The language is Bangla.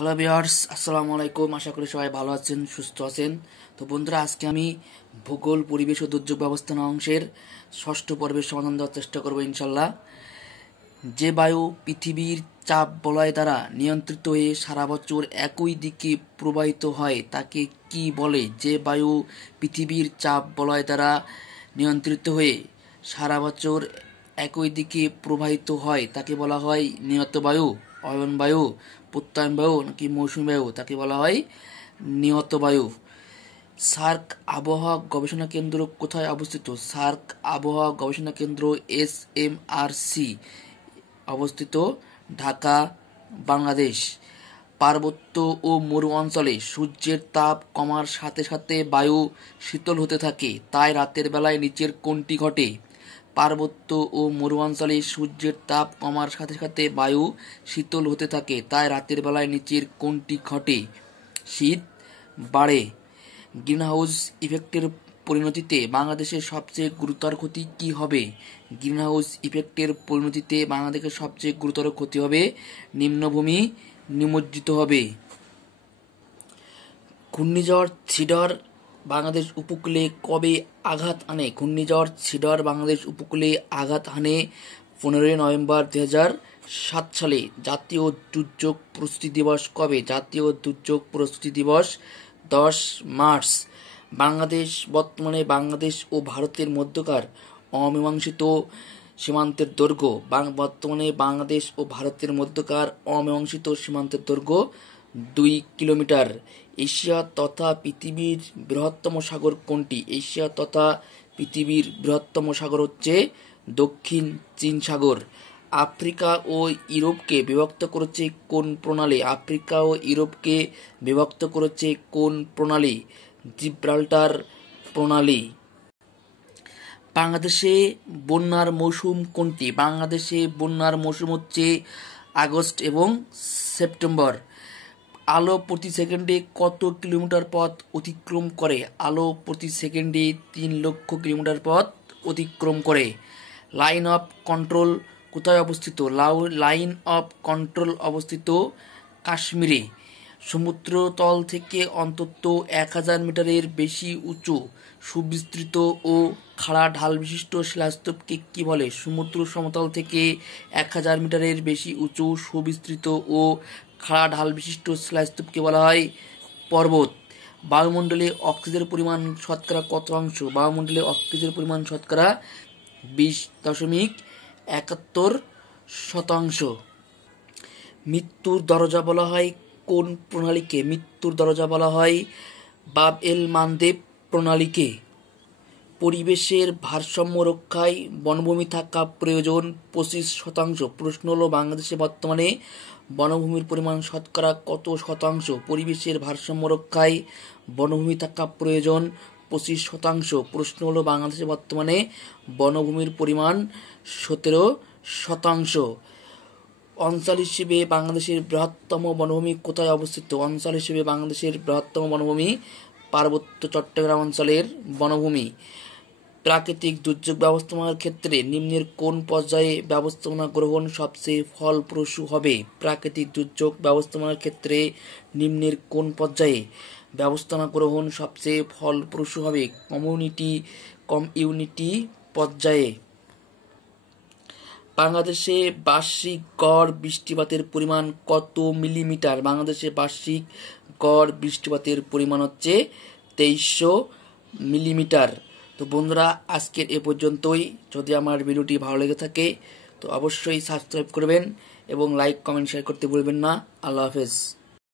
হ্যালো ভিউয়ার্স, আসসালামু আলাইকুম। আশা করি সবাই ভালো আছেন, সুস্থ আছেন। তো বন্ধুরা, আজকে আমি ভূগোল, পরিবেশ ও দুর্যোগ ব্যবস্থাপনা অংশের ষষ্ঠ পর্বের সমাধান দেওয়ার চেষ্টা করব ইনশাল্লাহ। যে বায়ু পৃথিবীর চাপ বলয় দ্বারা নিয়ন্ত্রিত হয়ে সারা বছর একই দিকে প্রবাহিত হয় তাকে কি বলে? যে বায়ু পৃথিবীর চাপ বলয় দ্বারা নিয়ন্ত্রিত হয়ে সারা বছর একই দিকে প্রবাহিত হয় তাকে বলা হয় নিয়ত বায়ু, অয়ন বায়ু, প্রত্যয়ন বায়ু নাকি মৌসুমী বায়ু, তাকে বলা হয় নিয়ত বায়ু। সার্ক আবহাওয়া গবেষণা কেন্দ্র কোথায় অবস্থিত? সার্ক আবহাওয়া গবেষণা কেন্দ্র SMRC অবস্থিত ঢাকা, বাংলাদেশ। পার্বত্য ও মরু অঞ্চলে সূর্যের তাপ কমার সাথে সাথে বায়ু শীতল হতে থাকে, তাই রাতের বেলায় নিচের কোনটি ঘটে? পার্বত্য ও মরু অঞ্চলে সূর্যের তাপ কমার সাথে সাথে বায়ু শীতল হতে থাকে, তাই রাতের বেলায় নিচের কোনটি ঘটে? শীত বাড়ে। গ্রিনহাউস ইফেক্টের পরিণতিতে বাংলাদেশের সবচেয়ে গুরুতর ক্ষতি কি হবে? গ্রিনহাউস ইফেক্টের পরিণতিতে বাংলাদেশের সবচেয়ে গুরুতর ক্ষতি হবে নিম্নভূমি নিমজ্জিত হবে। ঘূর্ণিঝড় সিডর বাংলাদেশ উপকূলে কবে আঘাত আনে? ঘূর্ণিঝড় সিডর বাংলাদেশ উপকূলে আঘাত হানে 15 নভেম্বর 2007 সালে। জাতীয় দুর্যোগ প্রস্তুতি দিবস কবে? জাতীয় দুর্যোগ প্রস্তুতি দিবস 10 মার্চ। বাংলাদেশ বর্তমানে বাংলাদেশ ও ভারতের মধ্যকার অমীমাংসিত সীমান্তের দৈর্ঘ্য। বর্তমানে বাংলাদেশ ও ভারতের মধ্যকার অমীমাংসিত সীমান্তের দৈর্ঘ্য 2 কিলোমিটার। এশিয়া তথা পৃথিবীর বৃহত্তম সাগর কোনটি? এশিয়া তথা পৃথিবীর বৃহত্তম সাগর হচ্ছে দক্ষিণ চীন সাগর। আফ্রিকা ও ইউরোপকে বিভক্ত করেছে কোন প্রণালী? আফ্রিকা ও ইউরোপকে বিভক্ত করেছে কোন প্রণালী? জিব্রাল্টার প্রণালী। বাংলাদেশে বন্যার মৌসুম কোনটি? বাংলাদেশে বন্যার মৌসুম হচ্ছে আগস্ট এবং সেপ্টেম্বর। আলো প্রতি সেকেন্ডে কত কিলোমিটার পথ অতিক্রম করে? আলো প্রতি সেকেন্ডে 3 লক্ষ কিলোমিটার পথ অতিক্রম করে। লাইন অফ কন্ট্রোল কোথায় অবস্থিত? লাইন অফ কন্ট্রোল অবস্থিত কাশ্মীরে। সমুদ্রতল থেকে অন্তত 1000 মিটারের বেশি উঁচু সুবিস্তৃত ও খাড়া ঢাল বিশিষ্ট শিলাস্তূপকে কি বলে? সমুদ্র সমতল থেকে 1000 মিটারের বেশি উঁচু সুবিস্তৃত ও খাড়া ঢাল বিশিষ্ট শিলাস্তূপকে বলা হয় পর্বত। বায়ুমণ্ডলে অক্সিজেনের পরিমাণ শতকরা কত অংশ? বায়ুমণ্ডলে অক্সিজেনের পরিমাণ শতকরা 20.71%। মৃত্যুর দরজা বলা হয় কোন প্রণালীকে? মৃত্যুর দরজা বলা হয় বাব এল মানদেব প্রণালীকে। পরিবেশের ভারসাম্য রক্ষায় বনভূমি থাকা প্রয়োজন 25%। প্রশ্ন হলো, বাংলাদেশে বর্তমানে বনভূমির পরিমাণ শতকরা কত শতাংশ? পরিবেশের ভারসাম্য রক্ষায় বনভূমি থাকা প্রয়োজন 25%। প্রশ্ন হলো, বাংলাদেশে বর্তমানে বনভূমির পরিমাণ 17%। অঞ্চল হিসেবে বাংলাদেশের বৃহত্তম বনভূমি কোথায় অবস্থিত? অঞ্চল হিসেবে বাংলাদেশের বৃহত্তম বনভূমি পার্বত্য চট্টগ্রাম অঞ্চলের বনভূমি। প্রাকৃতিক দুর্যোগ ব্যবস্থাপনার ক্ষেত্রে নিম্নের কোন পর্যায়ে ব্যবস্থাপনা গ্রহণ সবচেয়ে ফলপ্রসূ হবে? প্রাকৃতিক দুর্যোগ ব্যবস্থাপনার ক্ষেত্রে নিম্নের কোন পর্যায়ে ব্যবস্থাপনা গ্রহণ সবচেয়ে ফলপ্রসূ হবে? কমিউনিটি পর্যায়ে। বাংলাদেশে বার্ষিক গড় বৃষ্টিপাতের পরিমাণ কত মিলিমিটার? বাংলাদেশে বার্ষিক গড় বৃষ্টিপাতের পরিমাণ হচ্ছে 2300 মিলিমিটার। তো বন্ধুরা, আজকের এ পর্যন্তই। যদি আমার ভিডিওটি ভালো লেগে থাকে তো অবশ্যই সাবস্ক্রাইব করবেন এবং লাইক, কমেন্ট, শেয়ার করতে ভুলবেন না। আল্লাহ হাফেজ।